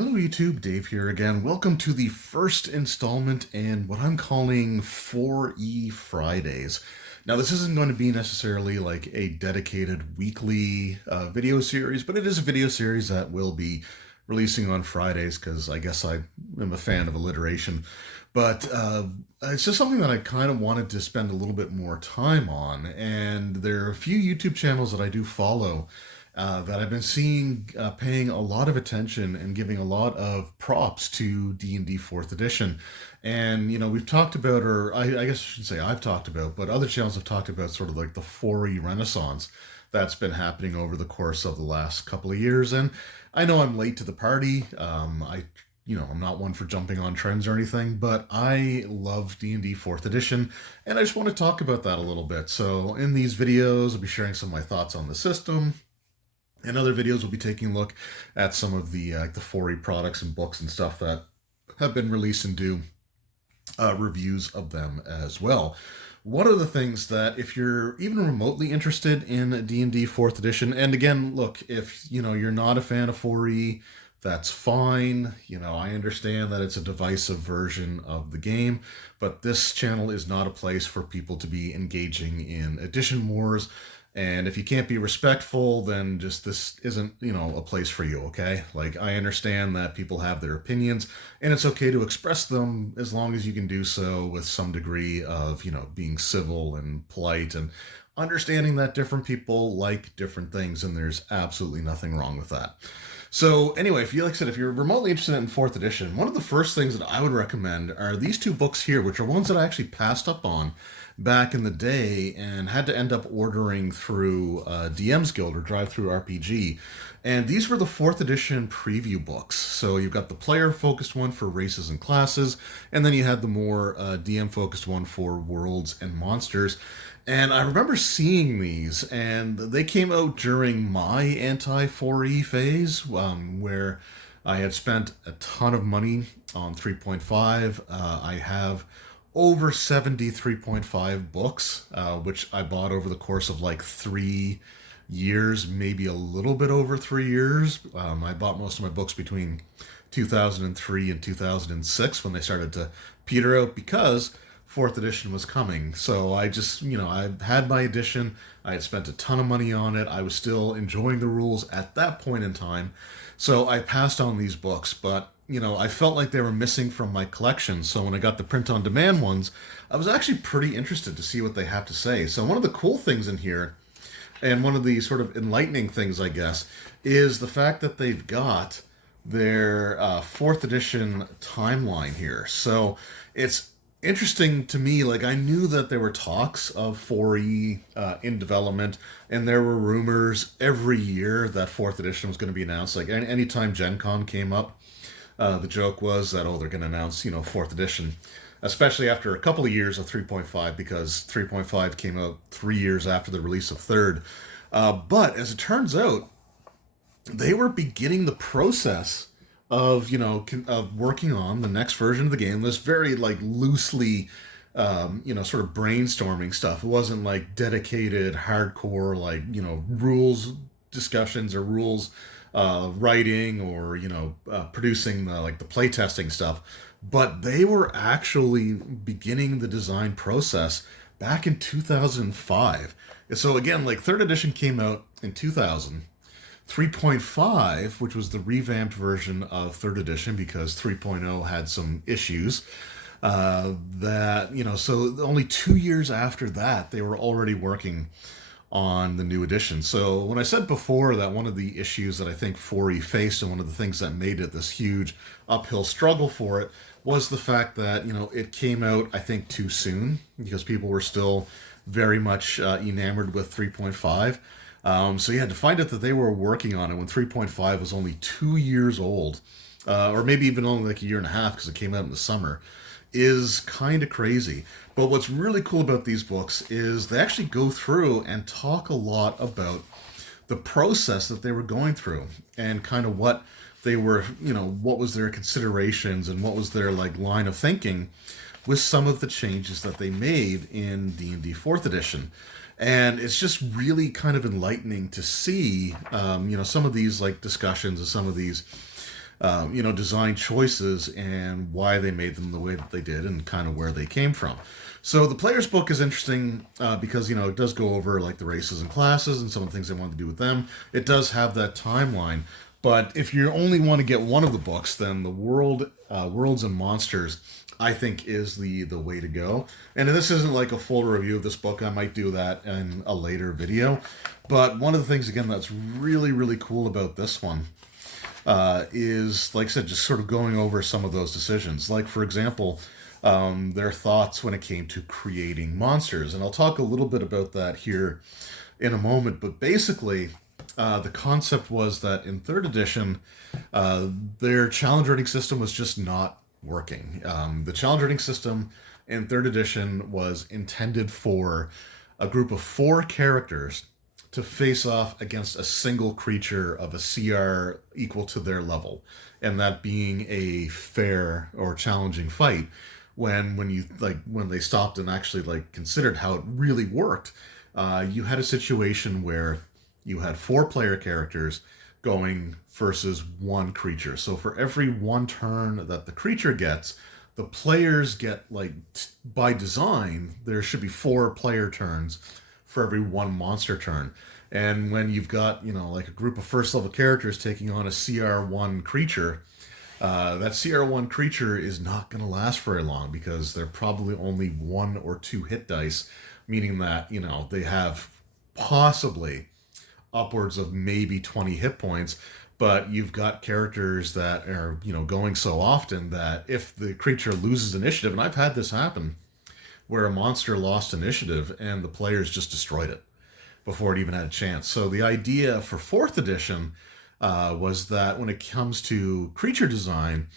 Hello YouTube, Dave here again. Welcome to the first installment in what I'm calling 4E Fridays. Now this isn't going to be necessarily like a dedicated weekly video series, but it is a video series that will be releasing on Fridays because I guess I am a fan of alliteration. But it's just something that I kind of wanted to spend a little bit more time on, and there are a few YouTube channels that I do follow that I've been seeing paying a lot of attention and giving a lot of props to D&D 4th edition. And, we've talked about, or I guess I should say I've talked about, but other channels have talked about sort of like the 4E renaissance that's been happening over the course of the last couple of years. And I know I'm late to the party. I'm not one for jumping on trends or anything, but I love D&D 4th edition, and I just want to talk about that a little bit. So in these videos, I'll be sharing some of my thoughts on the system. In other videos, we'll be taking a look at some of the 4E products and books and stuff that have been released and do reviews of them as well. One of the things that if you're even remotely interested in D&D 4th edition, and again, look, if you're not a fan of 4E, that's fine. I understand that it's a divisive version of the game, but this channel is not a place for people to be engaging in edition wars. And if you can't be respectful, then just this isn't, a place for you, okay? Like, I understand that people have their opinions, and it's okay to express them as long as you can do so with some degree of, being civil and polite and understanding that different people like different things, and there's absolutely nothing wrong with that. So anyway, like I said, if you're remotely interested in 4th edition, one of the first things that I would recommend are these two books here, which are ones that I actually passed up on back in the day and had to end up ordering through DM's Guild or Drive Through RPG. And these were the 4th edition preview books. So you've got the player-focused one for races and classes, and then you had the more DM-focused one for worlds and monsters. And I remember seeing these, and they came out during my anti-4E phase, where I had spent a ton of money on 3.5. I have over 70 3.5 books, which I bought over the course of like 3 years, maybe a little bit over 3 years. I bought most of my books between 2003 and 2006 when they started to peter out because 4th edition was coming. So I just, I had my edition. I had spent a ton of money on it. I was still enjoying the rules at that point in time. So I passed on these books, but I felt like they were missing from my collection. So when I got the print-on-demand ones, I was actually pretty interested to see what they have to say. So one of the cool things in here, and one of the sort of enlightening things, I guess, is the fact that they've got their 4th edition timeline here. So it's interesting to me. Like, I knew that there were talks of 4E in development, and there were rumors every year that 4th edition was going to be announced. Like, anytime Gen Con came up, the joke was that, they're going to announce, 4th edition, especially after a couple of years of 3.5, because 3.5 came out 3 years after the release of 3rd. But as it turns out, they were beginning the process of, of working on the next version of the game. This very, like, loosely, sort of brainstorming stuff. It wasn't, like, dedicated, hardcore, like, rules discussions or rules writing or producing the playtesting stuff, but they were actually beginning the design process back in 2005. And so again, like, 3rd edition came out in 2000. 3.5, which was the revamped version of 3rd edition because 3.0 had some issues, so only 2 years after that, they were already working on the new edition. So when I said before that one of the issues that I think 4E faced, and one of the things that made it this huge uphill struggle for it, was the fact that, it came out, I think, too soon, because people were still very much enamored with 3.5. So you had to find out that they were working on it when 3.5 was only 2 years old, or maybe even only like a year and a half because it came out in the summer, is kind of crazy. But what's really cool about these books is they actually go through and talk a lot about the process that they were going through and kind of what they were, what was their considerations and what was their line of thinking with some of the changes that they made in D&D 4th edition. And it's just really kind of enlightening to see, some of these discussions and some of these design choices and why they made them the way that they did and kind of where they came from. So the player's book is interesting because it does go over like the races and classes and some of the things they want to do with them. It does have that timeline, but if you only want to get one of the books, then the worlds and monsters, I think, is the way to go. And this isn't like a full review of this book. I might do that in a later video. But one of the things again that's really really cool about this one is, like I said, just sort of going over some of those decisions. Like, for example, their thoughts when it came to creating monsters. And I'll talk a little bit about that here in a moment. But basically, the concept was that in third edition, their challenge rating system was just not working. The challenge rating system in third edition was intended for a group of 4 characters to face off against a single creature of a CR equal to their level, and that being a fair or challenging fight. When they stopped and actually like considered how it really worked, you had a situation where you had 4 player characters going versus 1 creature. So for every 1 turn that the creature gets, the players get, like, by design, there should be 4 player turns for every 1 monster turn. And when you've got, like a group of first level characters taking on a CR1 creature, that CR1 creature is not going to last very long because they're probably only 1 or 2 hit dice, meaning that, they have possibly upwards of maybe 20 hit points, but you've got characters that are, going so often that if the creature loses initiative, and I've had this happen, where a monster lost initiative and the players just destroyed it before it even had a chance. So the idea for 4th edition was that when it comes to creature design,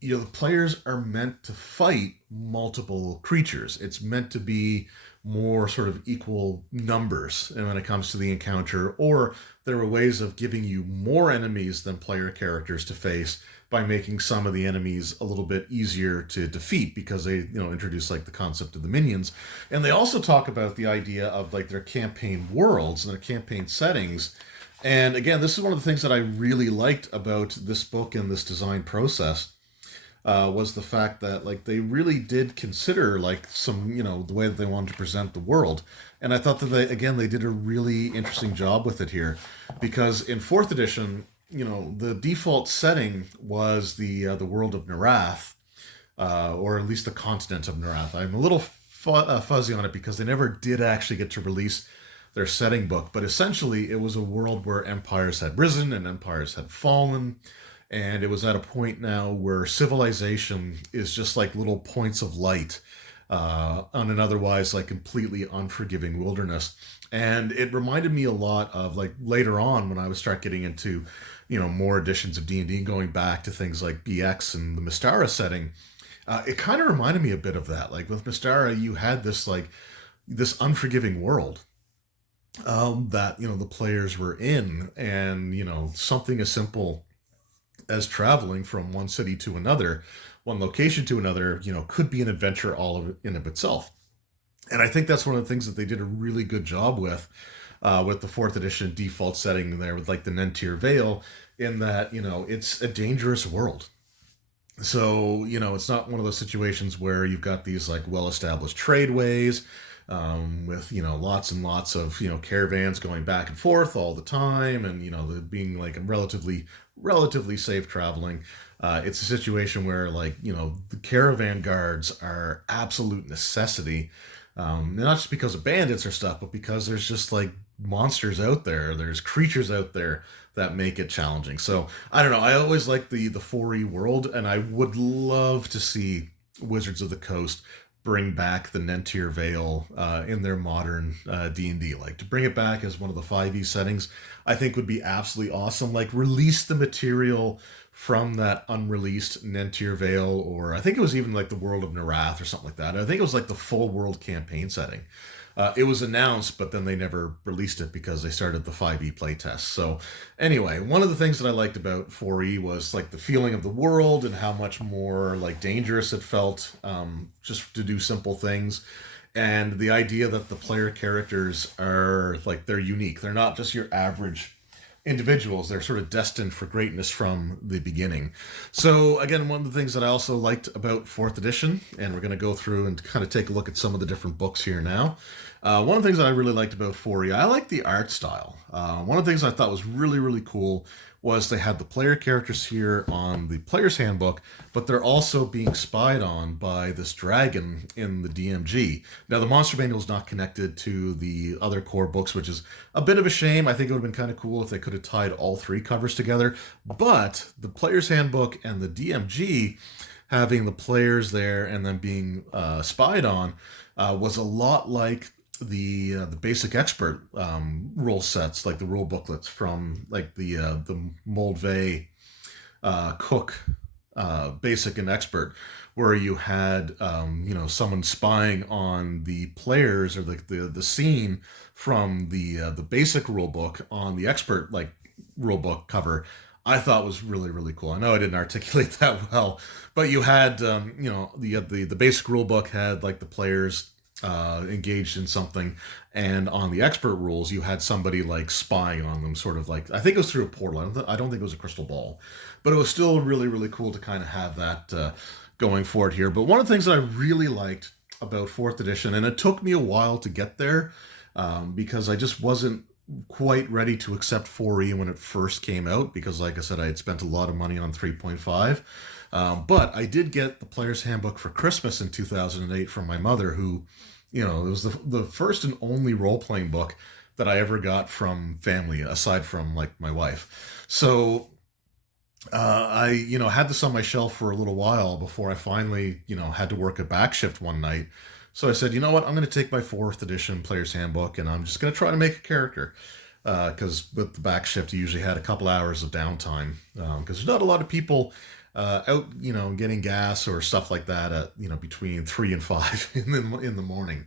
the players are meant to fight multiple creatures. It's meant to be more sort of equal numbers and when it comes to the encounter, or there are ways of giving you more enemies than player characters to face by making some of the enemies a little bit easier to defeat because they introduce like the concept of the minions. And they also talk about the idea of like their campaign worlds and their campaign settings. And again, this is one of the things that I really liked about this book and this design process, was the fact that like they really did consider like some the way that they wanted to present the world. And I thought that they did a really interesting job with it here, because in 4th edition, the default setting was the world of Narath, or at least the continent of Narath. I'm a little fuzzy on it because they never did actually get to release their setting book, but essentially it was a world where empires had risen and empires had fallen. And it was at a point now where civilization is just like little points of light on an otherwise like completely unforgiving wilderness. And it reminded me a lot of like later on when I would start getting into, more editions of D&D, going back to things like BX and the Mystara setting. It kind of reminded me a bit of that. Like with Mystara, you had this unforgiving world that, the players were in, and, something as simple as traveling from one city to another, one location to another, could be an adventure all in of itself. And I think that's one of the things that they did a really good job with the 4th edition default setting there with like the Nentir Vale, in that, it's a dangerous world. So, it's not one of those situations where you've got these like well-established tradeways, with lots and lots of caravans going back and forth all the time, and being like a relatively safe traveling. It's a situation where like the caravan guards are absolute necessity, not just because of bandits or stuff, but because there's just like monsters out there, there's creatures out there that make it challenging. So I don't know, I always like the 4E world, and I would love to see Wizards of the Coast bring back the Nentir Vale in their modern D&D. Like, to bring it back as one of the 5e settings, I think would be absolutely awesome. Like, release the material from that unreleased Nentir Vale, or I think it was even like the World of Narath or something like that. I think it was like the full world campaign setting. It was announced, but then they never released it because they started the 5e playtest. So anyway, one of the things that I liked about 4e was like the feeling of the world and how much more like dangerous it felt, just to do simple things. And the idea that the player characters are like, they're unique. They're not just your average individuals. They're sort of destined for greatness from the beginning. So again, one of the things that I also liked about fourth edition, and we're going to go through and kind of take a look at some of the different books here now. One of the things that I really liked about 4E, I like the art style. One of the things I thought was really, really cool was they had the player characters here on the player's handbook, but they're also being spied on by this dragon in the DMG. Now, the monster manual is not connected to the other core books, which is a bit of a shame. I think it would have been kind of cool if they could have tied all three covers together. But the player's handbook and the DMG having the players there and then being spied on was a lot like the basic expert rule sets, like the rule booklets from like the Moldvay Cook basic and expert, where you had someone spying on the players or the scene from the basic rule book on the expert like rule book cover. I thought was really, really cool. I know I didn't articulate that well, but you had the basic rule book had like the players engaged in something, and on the expert rules you had somebody like spying on them, sort of like, I think it was through a portal. I don't think it was a crystal ball, but it was still really, really cool to kind of have that going forward here. But one of the things that I really liked about fourth edition, and it took me a while to get there because I just wasn't quite ready to accept 4E when it first came out, because like I said, I had spent a lot of money on 3.5. But I did get the Player's Handbook for Christmas in 2008 from my mother, who, it was the first and only role-playing book that I ever got from family, aside from, like, my wife. So I, had this on my shelf for a little while before I finally, had to work a back shift one night. So I said, you know what, I'm going to take my 4th edition Player's Handbook, and I'm just going to try to make a character. Because with the back shift, you usually had a couple hours of downtime. Because there's not a lot of people out, getting gas or stuff like that at, between 3 and 5 in the morning.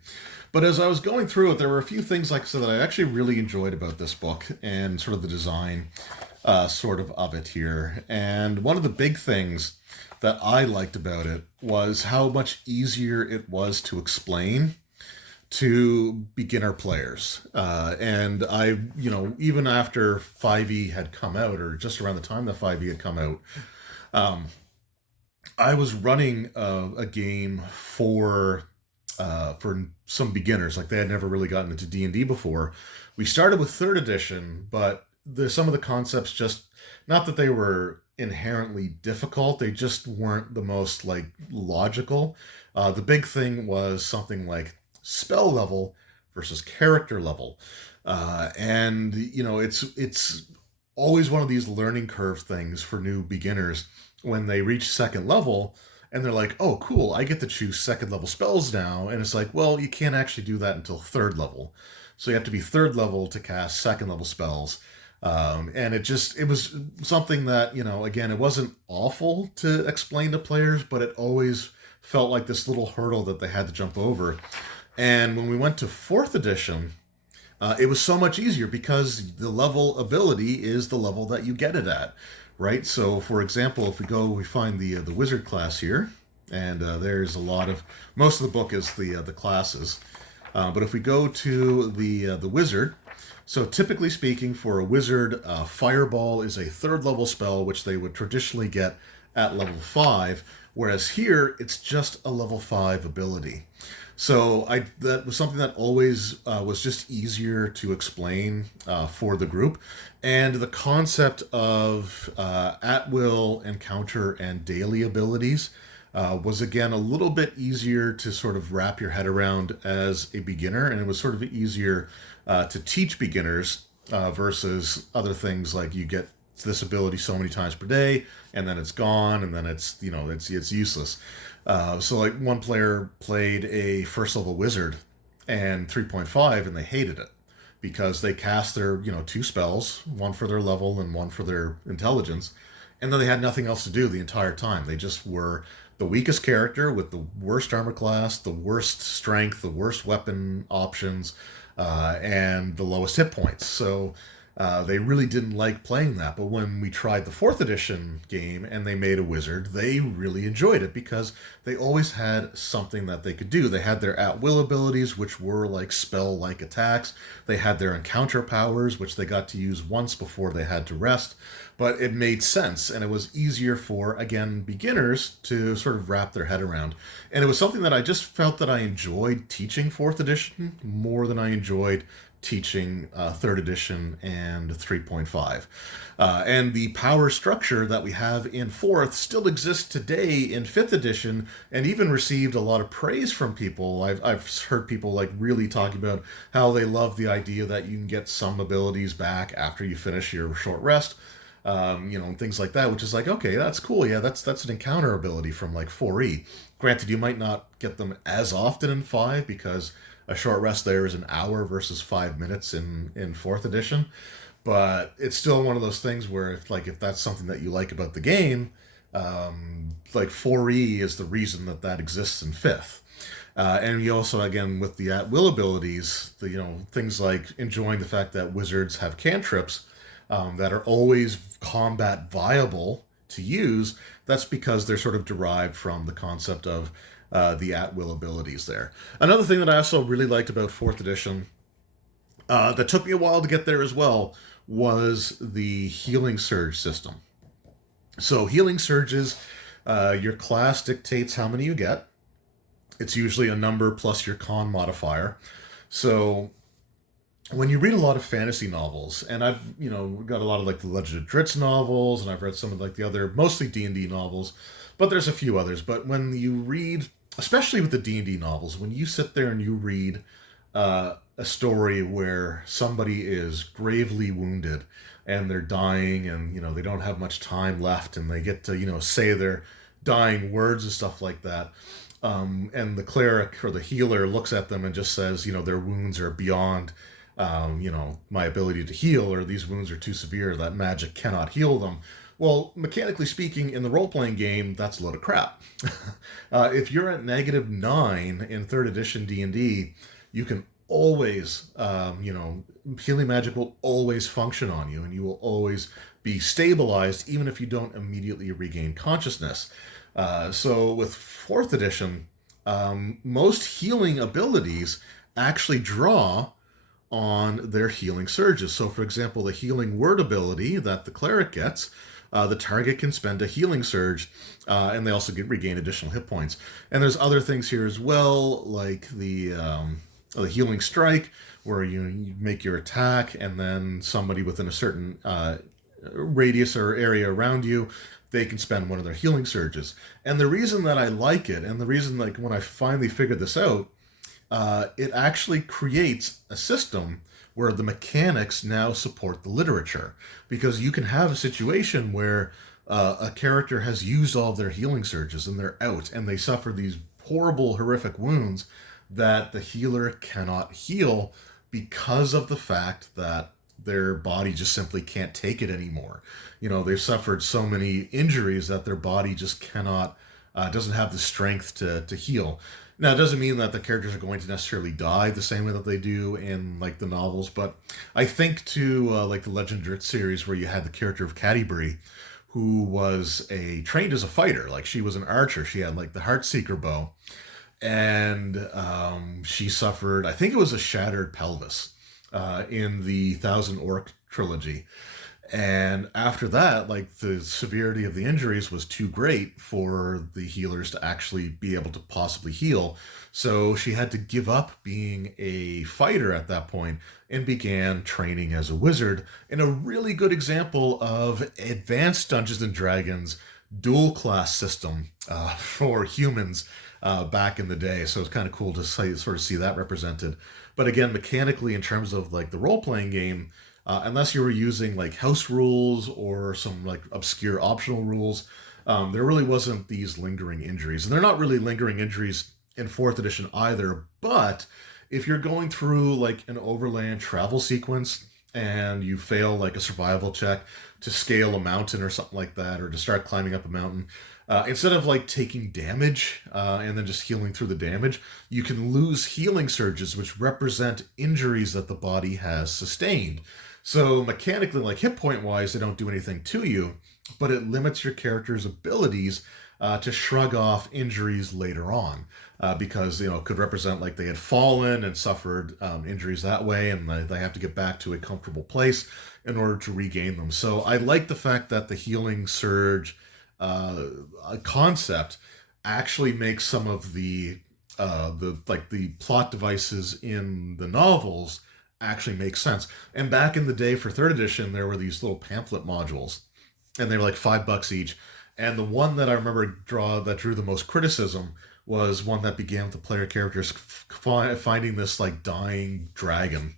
But as I was going through it, there were a few things, like I said, that I actually really enjoyed about this book and sort of the design sort of it here. And one of the big things that I liked about it was how much easier it was to explain to beginner players. And I, even after 5e had come out, or just around the time that 5e had come out, I was running a game for some beginners. Like, they had never really gotten into D&D before. We started with 3rd edition, but some of the concepts, just, not that they were inherently difficult, they just weren't the most like logical. The big thing was something like spell level versus character level, and it's always one of these learning curve things for new beginners when they reach 2nd level and they're like, oh cool, I get to choose 2nd level spells now. And it's like, well, you can't actually do that until 3rd level, so you have to be 3rd level to cast 2nd level spells. And it was something that, again, it wasn't awful to explain to players, but it always felt like this little hurdle that they had to jump over. And when we went to 4th edition, it was so much easier, because the level ability is the level that you get it at, right? So, for example, if we find the wizard class here, and there's most of the book is the classes. But if we go to the wizard, so typically speaking, for a wizard, Fireball is a 3rd level spell, which they would traditionally get at level 5, whereas here it's just a level 5 ability. So that was something that always was just easier to explain for the group. And the concept of at-will, encounter, and daily abilities was, again, a little bit easier to sort of wrap your head around as a beginner, and it was sort of easier to teach beginners versus other things like you get this ability so many times per day, and then it's gone, and then it's useless. So like, one player played a 1st level wizard and 3.5, and they hated it because they cast their 2 spells, one for their level and one for their intelligence, and then they had nothing else to do the entire time. They just were the weakest character with the worst armor class, the worst strength, the worst weapon options, and the lowest hit points. So They really didn't like playing that, but when we tried the fourth edition game and they made a wizard, they really enjoyed it because they always had something that they could do. They had their at will abilities, which were like spell like attacks. They had their encounter powers, which they got to use once before they had to rest. But it made sense, and it was easier for, again, beginners to sort of wrap their head around. And it was something that I just felt that I enjoyed teaching fourth edition more than I enjoyed teaching third edition and 3.5. And the power structure that we have in fourth still exists today in fifth edition, and even received a lot of praise from people. I've heard people like really talking about how they love the idea that you can get some abilities back after you finish your short rest. And things like that, which is like, okay, that's cool. Yeah, that's an encounter ability from like 4E. Granted, you might not get them as often in 5 because a short rest there is an hour versus 5 minutes in fourth edition. But it's still one of those things where if that's something that you like about the game, like 4E is the reason that exists in fifth. And you also, again, with the at will abilities, things like enjoying the fact that wizards have cantrips that are always combat viable to use. That's because they're sort of derived from the concept of the at-will abilities there. Another thing that I also really liked about 4th edition, that took me a while to get there as well, was the healing surge system. So healing surges, your class dictates how many you get. It's usually a number plus your con modifier. So when you read a lot of fantasy novels, and I've got a lot of like the Legend of Dritz novels, and I've read some of like the other mostly D&D novels, but there's a few others. But when you read, especially with the D&D novels, when you sit there and you read a story where somebody is gravely wounded and they're dying, and they don't have much time left, and they get to say their dying words and stuff like that. And the cleric or the healer looks at them and just says, their wounds are beyond my ability to heal, or these wounds are too severe that magic cannot heal them. Well, mechanically speaking, in the role-playing game, that's a load of crap. If you're at -9 in 3rd edition D&D, you can always, healing magic will always function on you, and you will always be stabilized, even if you don't immediately regain consciousness. So with 4th edition, most healing abilities actually draw on their healing surges. So, for example, the healing word ability that the cleric gets, the target can spend a healing surge, and they also regain additional hit points. And there's other things here as well, like the healing strike, where you make your attack, and then somebody within a certain radius or area around you, they can spend one of their healing surges. And the reason that I like it, and the reason when I finally figured this out, it actually creates a system where the mechanics now support the literature. Because you can have a situation where a character has used all of their healing surges and they're out, and they suffer these horrible, horrific wounds that the healer cannot heal because of the fact that their body just simply can't take it anymore. They've suffered so many injuries that their body just cannot, doesn't have the strength to heal. Now, it doesn't mean that the characters are going to necessarily die the same way that they do in the novels, but I think to the Legend of Dritz series, where you had the character of Catti, who was trained as a fighter. She was an archer. She had the Heartseeker bow, and she suffered, I think it was a shattered pelvis in the Thousand Orc trilogy. And after that, the severity of the injuries was too great for the healers to actually be able to possibly heal. So she had to give up being a fighter at that point and began training as a wizard, in a really good example of advanced Dungeons and Dragons dual class system for humans back in the day. So it's kind of cool to sort of see that represented. But again, mechanically, in terms of the role-playing game, unless you were using house rules or some obscure optional rules, there really wasn't these lingering injuries. And they're not really lingering injuries in 4th edition either. But if you're going through an overland travel sequence and you fail a survival check to scale a mountain or something like that, or to start climbing up a mountain, instead of taking damage and then just healing through the damage, you can lose healing surges, which represent injuries that the body has sustained. So mechanically, like hit point wise, they don't do anything to you, but it limits your character's abilities to shrug off injuries later on, because it could represent like they had fallen and suffered injuries that way, and they have to get back to a comfortable place in order to regain them. So I like the fact that the healing surge uh, concept actually makes some of the plot devices in the novels actually make sense. And back in the day for third edition, there were these little pamphlet modules, and they were like $5 each. And the one that I remember that drew the most criticism was one that began with the player characters finding this like dying dragon.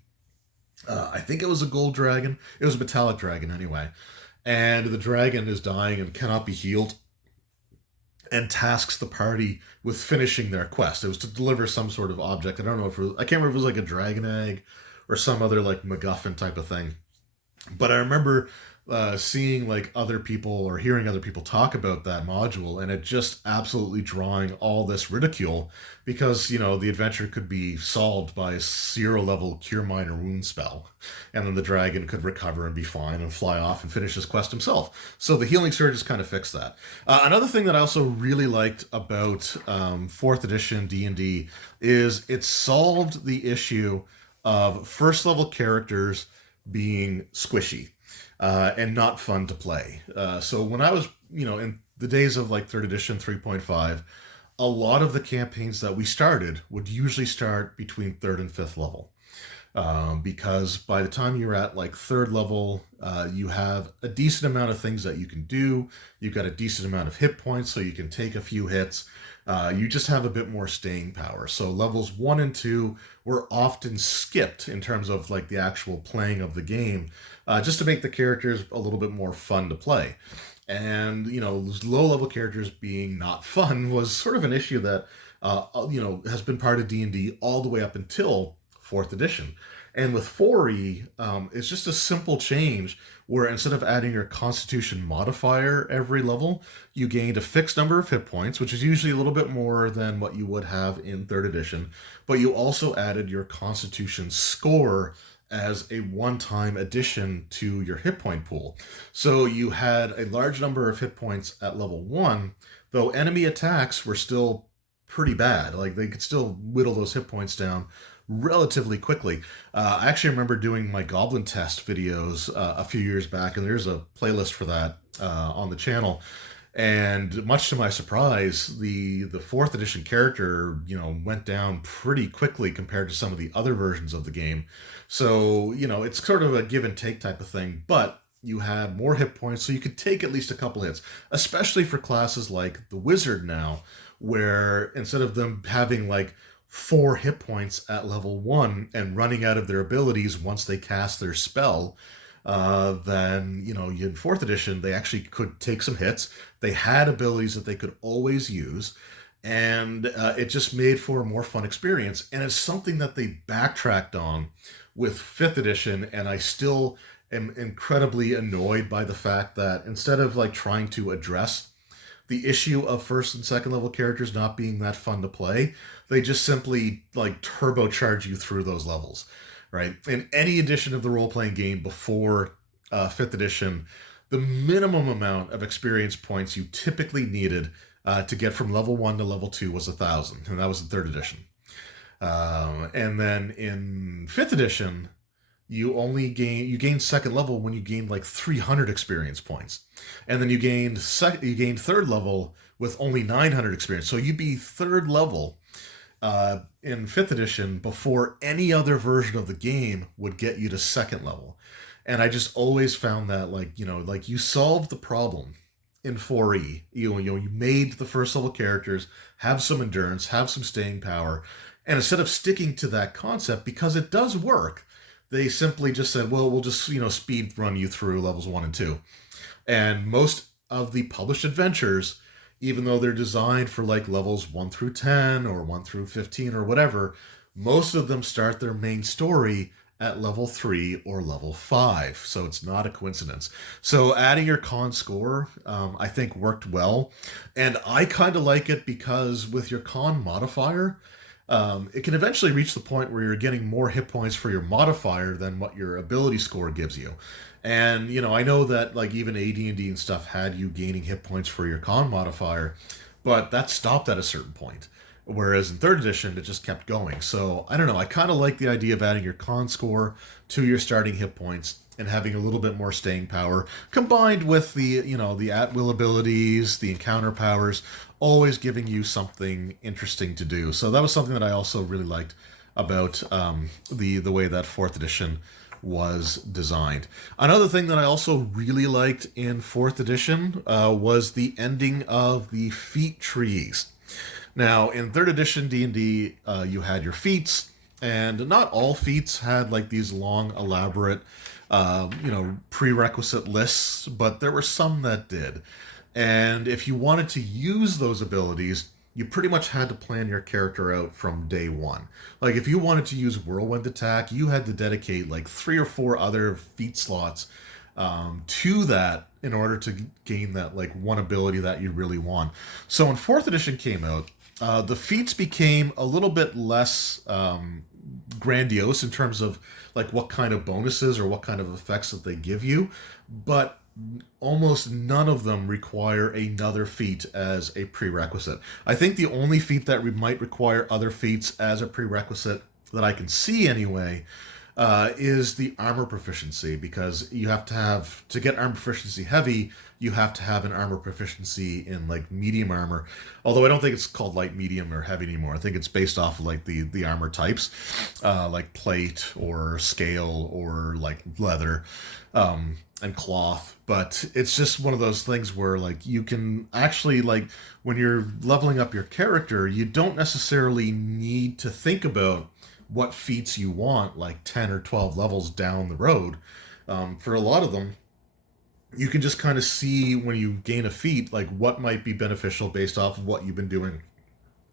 I think it was a gold dragon. It was a metallic dragon anyway. And the dragon is dying and cannot be healed, and tasks the party with finishing their quest. It was to deliver some sort of object. I don't know if it was, I can't remember if it was like a dragon egg or some other like MacGuffin type of thing. But I remember seeing like other people or hearing other people talk about that module, and it just absolutely drawing all this ridicule because the adventure could be solved by a 0 level cure minor wound spell, and then the dragon could recover and be fine and fly off and finish his quest himself. So the healing surges kind of fixed that. Another thing that I also really liked about fourth edition D&D is it solved the issue of first level characters being squishy and not fun to play. So when I was, in the days of like third edition 3.5, a lot of the campaigns that we started would usually start between third and fifth level. Because by the time you're at like third level, you have a decent amount of things that you can do. You've got a decent amount of hit points, so you can take a few hits. You just have a bit more staying power. So levels 1 and 2 were often skipped in terms of like the actual playing of the game, just to make the characters a little bit more fun to play. And low level characters being not fun was sort of an issue that has been part of D&D all the way up until fourth edition. And with 4E, it's just a simple change where instead of adding your constitution modifier every level, you gained a fixed number of hit points, which is usually a little bit more than what you would have in third edition. But you also added your constitution score as a one-time addition to your hit point pool. So you had a large number of hit points at level 1, though enemy attacks were still pretty bad. Like they could still whittle those hit points down relatively quickly. I actually remember doing my Goblin Test videos a few years back, and there's a playlist for that on the channel. And much to my surprise, the fourth edition character, went down pretty quickly compared to some of the other versions of the game. So, it's sort of a give and take type of thing, but you had more hit points, so you could take at least a couple hits, especially for classes like the Wizard now, where instead of them having like 4 hit points at level 1 and running out of their abilities once they cast their spell, then in fourth edition they actually could take some hits. They had abilities that they could always use, and it just made for a more fun experience. And it's something that they backtracked on with fifth edition, and I still am incredibly annoyed by the fact that instead of like trying to address the issue of first and second level characters not being that fun to play, they just simply like turbocharge you through those levels, right? In any edition of the role-playing game before fifth edition, the minimum amount of experience points you typically needed to get from level 1 to level 2 was 1,000, and that was in third edition. And then in fifth edition, you gained second level when you gained like 300 experience points, and then you gained third level with only 900 experience. So you'd be third level in fifth edition before any other version of the game would get you to second level. And I just always found that like you solved the problem in 4E. You made the first level characters have some endurance, have some staying power, and instead of sticking to that concept, because it does work, they simply just said, well, we'll just, speed run you through levels 1 and 2. And most of the published adventures, even though they're designed for like levels 1 through 10 or 1 through 15 or whatever, most of them start their main story at level 3 or level 5. So it's not a coincidence. So adding your con score, I think worked well. And I kind of like it because with your con modifier, it can eventually reach the point where you're getting more hit points for your modifier than what your ability score gives you. And, I know that, like, even AD&D and stuff had you gaining hit points for your con modifier, but that stopped at a certain point. Whereas in third edition, it just kept going. So, I don't know, I kind of like the idea of adding your con score to your starting hit points and having a little bit more staying power, combined with the at-will abilities, the encounter powers, always giving you something interesting to do. So that was something that I also really liked about the way that fourth edition was designed. Another thing that I also really liked in fourth edition was the ending of the feat trees. Now, in third edition D&D, you had your feats, and not all feats had like these long, elaborate, prerequisite lists, but there were some that did. And if you wanted to use those abilities, you pretty much had to plan your character out from day one. Like, if you wanted to use Whirlwind Attack, you had to dedicate like 3 or 4 other feat slots to that in order to gain that like one ability that you really want. So when 4th edition came out, the feats became a little bit less grandiose in terms of like what kind of bonuses or what kind of effects that they give you, but almost none of them require another feat as a prerequisite. I think the only feat that might require other feats as a prerequisite that I can see anyway is the armor proficiency, because you have to get armor proficiency heavy, you have to have an armor proficiency in like medium armor. Although I don't think it's called light, medium, or heavy anymore. I think it's based off of like the armor types, like plate or scale or like leather and cloth. But it's just one of those things where like you can actually, like, when you're leveling up your character, you don't necessarily need to think about what feats you want like 10 or 12 levels down the road. For a lot of them, you can just kind of see when you gain a feat like what might be beneficial based off of what you've been doing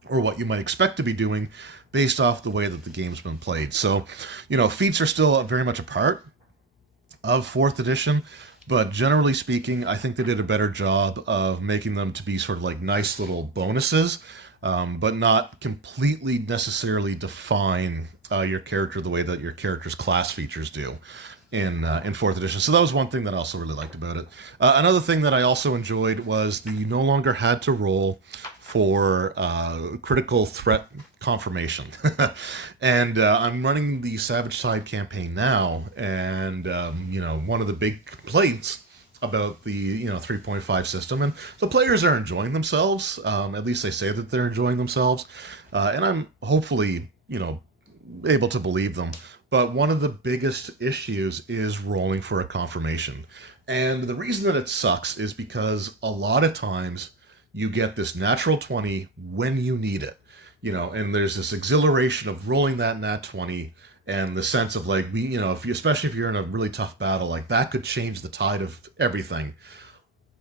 or what you might expect to be doing based off the way that the game's been played. So, feats are still very much a part of 4th edition, but generally speaking, I think they did a better job of making them to be sort of like nice little bonuses, but not completely necessarily define your character the way that your character's class features do in 4th edition. So that was one thing that I also really liked about it. Another thing that I also enjoyed was that you no longer had to roll for critical threat confirmation. And I'm running the Savage Tide campaign now, and one of the big complaints about the 3.5 system, and the players are enjoying themselves. At least they say that they're enjoying themselves, and I'm hopefully able to believe them. But one of the biggest issues is rolling for a confirmation, and the reason that it sucks is because a lot of times you get this natural 20 when you need it, and there's this exhilaration of rolling that nat 20 and the sense of like, especially if you're in a really tough battle, like that could change the tide of everything,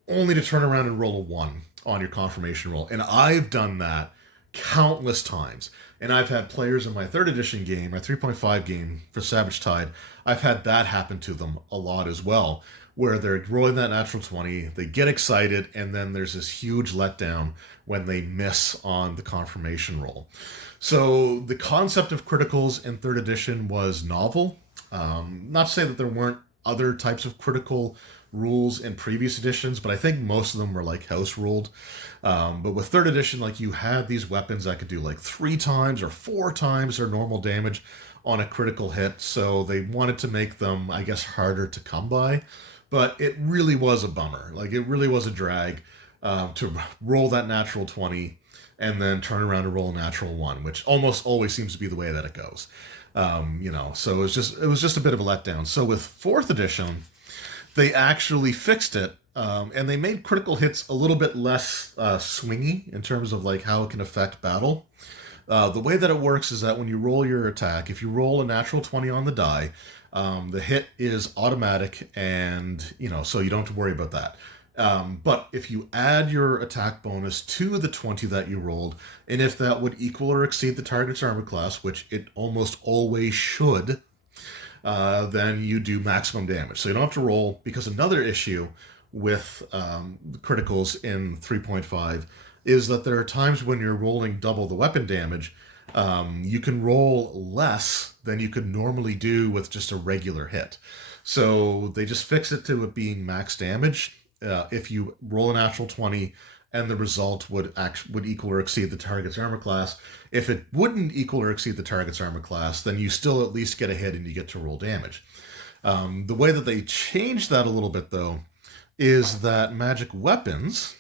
only to turn around and roll a 1 on your confirmation roll. And I've done that countless times. And I've had players in my 3rd edition game, my 3.5 game for Savage Tide, I've had that happen to them a lot as well, where they're rolling that natural 20, they get excited, and then there's this huge letdown when they miss on the confirmation roll. So the concept of criticals in 3rd edition was novel. Not to say that there weren't other types of critical rules in previous editions, but I think most of them were like house ruled. But with 3rd edition, like, you had these weapons that could do like 3 times or 4 times their normal damage on a critical hit. So they wanted to make them, I guess, harder to come by. But it really was a bummer. Like, it really was a drag to roll that natural 20 and then turn around and roll a natural 1, which almost always seems to be the way that it goes. So it was just a bit of a letdown. So with 4th edition, they actually fixed it, and they made critical hits a little bit less swingy in terms of like how it can affect battle. The way that it works is that when you roll your attack, if you roll a natural 20 on the die, the hit is automatic, and so you don't have to worry about that. But if you add your attack bonus to the 20 that you rolled, and if that would equal or exceed the target's armor class, which it almost always should, then you do maximum damage. So you don't have to roll, because another issue with criticals in 3.5 is that there are times when you're rolling double the weapon damage, You can roll less than you could normally do with just a regular hit. So they just fixed it to it being max damage. If you roll a natural 20 and the result would equal or exceed the target's armor class. If it wouldn't equal or exceed the target's armor class, then you still at least get a hit and you get to roll damage. The way that they changed that a little bit, though, is that magic weapons,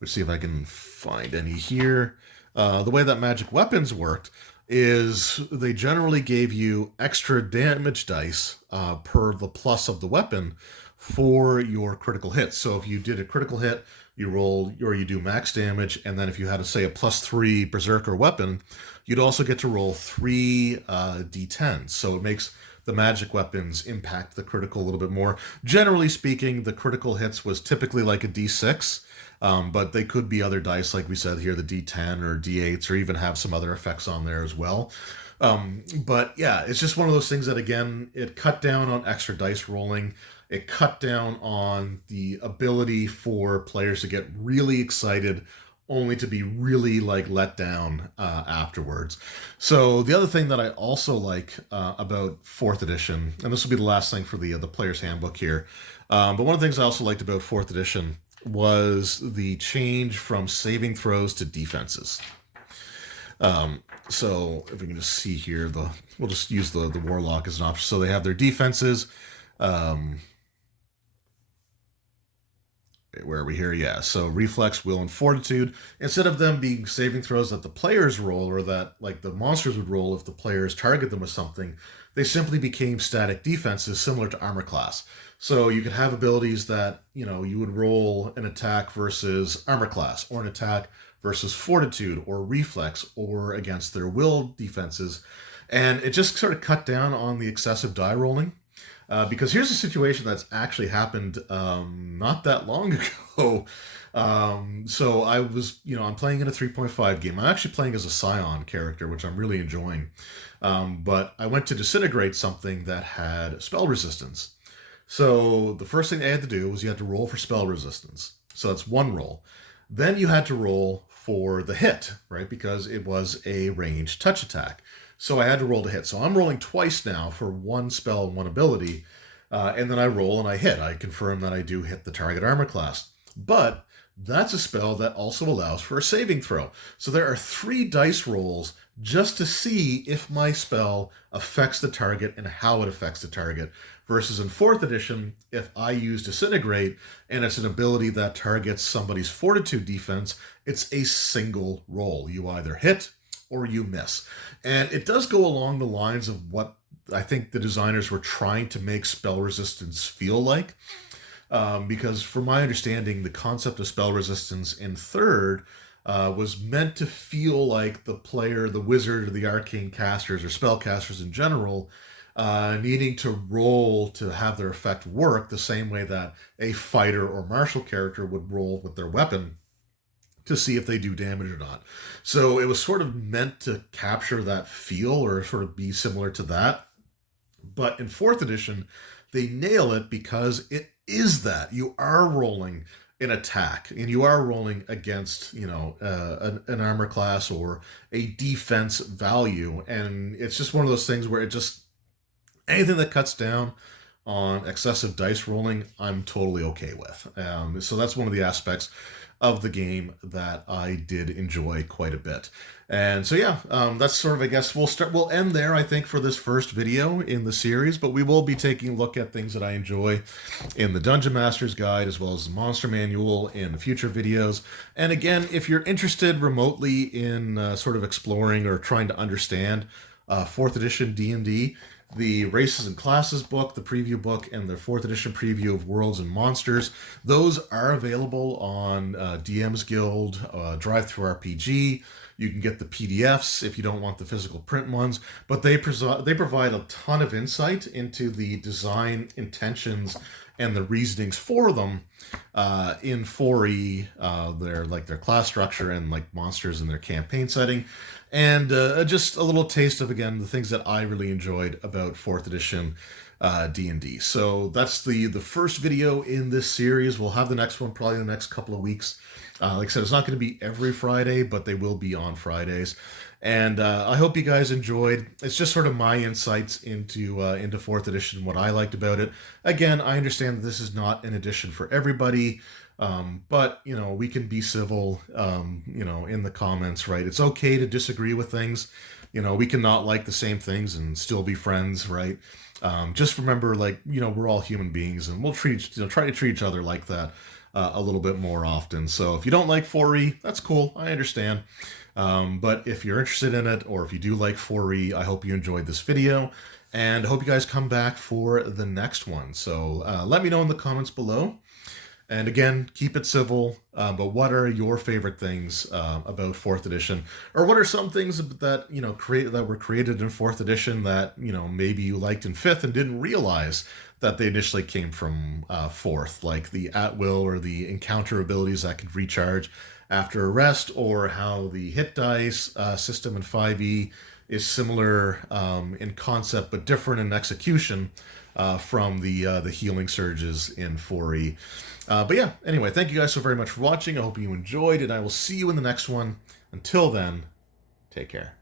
let's see if I can find any here. The way that magic weapons worked is they generally gave you extra damage dice per the plus of the weapon for your critical hits. So if you did a critical hit, you roll or you do max damage, and then if you had to say a +3 berserker weapon, you'd also get to roll 3 d10s. So it makes the magic weapons impact the critical a little bit more. Generally speaking, the critical hits was typically like a d6, but they could be other dice, like we said here, the d10 or d8s, or even have some other effects on there as well. But yeah, it's just one of those things that, again, it cut down on extra dice rolling. It cut down on the ability for players to get really excited only to be really like let down afterwards. So the other thing that I also like about 4th edition, and this will be the last thing for the player's handbook here, but one of the things I also liked about 4th edition was the change from saving throws to defenses. So if we can just see here, we'll just use the warlock as an option. So they have their defenses. Where are we here? Yeah, so reflex, will, and fortitude. Instead of them being saving throws that the players roll or that like the monsters would roll if the players target them with something, they simply became static defenses similar to armor class. So you could have abilities that, you would roll an attack versus armor class, or an attack versus fortitude or reflex, or against their will defenses. And it just sort of cut down on the excessive die rolling. Because here's a situation that's actually happened not that long ago. So I was, I'm playing in a 3.5 game. I'm actually playing as a Scion character, which I'm really enjoying. But I went to disintegrate something that had spell resistance. So the first thing I had to do was you had to roll for spell resistance. So that's one roll. Then you had to roll for the hit, right? Because it was a ranged touch attack. So I had to roll to hit. So I'm rolling twice now for one spell and one ability. And then I roll and I hit. I confirm that I do hit the target armor class. But that's a spell that also allows for a saving throw. So there are 3 dice rolls just to see if my spell affects the target and how it affects the target. Versus in 4th edition, if I use Disintegrate and it's an ability that targets somebody's fortitude defense, it's a single roll. You either hit or you miss. And it does go along the lines of what I think the designers were trying to make spell resistance feel like. Because from my understanding, the concept of spell resistance in 3rd was meant to feel like the player, the wizard, or the arcane casters, or spellcasters in general, needing to roll to have their effect work the same way that a fighter or martial character would roll with their weapon to see if they do damage or not. So it was sort of meant to capture that feel or sort of be similar to that. But in 4th edition, they nail it because it is that. You are rolling an attack and you are rolling against, an armor class or a defense value. And it's just one of those things where anything that cuts down on excessive dice rolling, I'm totally okay with. So that's one of the aspects of the game that I did enjoy quite a bit. And so yeah, that's sort of, I guess we'll end there, I think, for this first video in the series, but we will be taking a look at things that I enjoy in the Dungeon Master's Guide as well as the Monster Manual in future videos. And again, if you're interested remotely in sort of exploring or trying to understand 4th edition D&D, the Races and Classes book, the preview book, and the 4th edition preview of Worlds and Monsters, those are available on DM's Guild, Drive-Thru RPG. You can get the PDFs if you don't want the physical print ones, but they provide a ton of insight into the design intentions and the reasonings for them in 4E, their class structure and like monsters in their campaign setting. And just a little taste of, again, the things that I really enjoyed about 4th edition D&D. So that's the first video in this series. We'll have the next one probably in the next couple of weeks. Like I said, it's not going to be every Friday, but they will be on Fridays. And I hope you guys enjoyed. It's just sort of my insights into fourth edition, what I liked about it. Again, I understand that this is not an edition for everybody, but we can be civil, in the comments, right? It's okay to disagree with things. We can not like the same things and still be friends, right? Just remember, like, we're all human beings, and we'll try to treat each other like that a little bit more often. So if you don't like 4E, that's cool. I understand. But if you're interested in it, or if you do like 4E, I hope you enjoyed this video, and I hope you guys come back for the next one. So let me know in the comments below. And again, keep it civil, but what are your favorite things about 4th edition? Or what are some things that, that were created in 4th edition that, maybe you liked in 5th and didn't realize that they initially came from 4th, like the at-will or the encounter abilities that could recharge after a rest, or how the hit dice system in 5e is similar in concept but different in execution from the healing surges in 4e. But yeah, anyway, thank you guys so very much for watching. I hope you enjoyed, and I will see you in the next one. Until then, take care.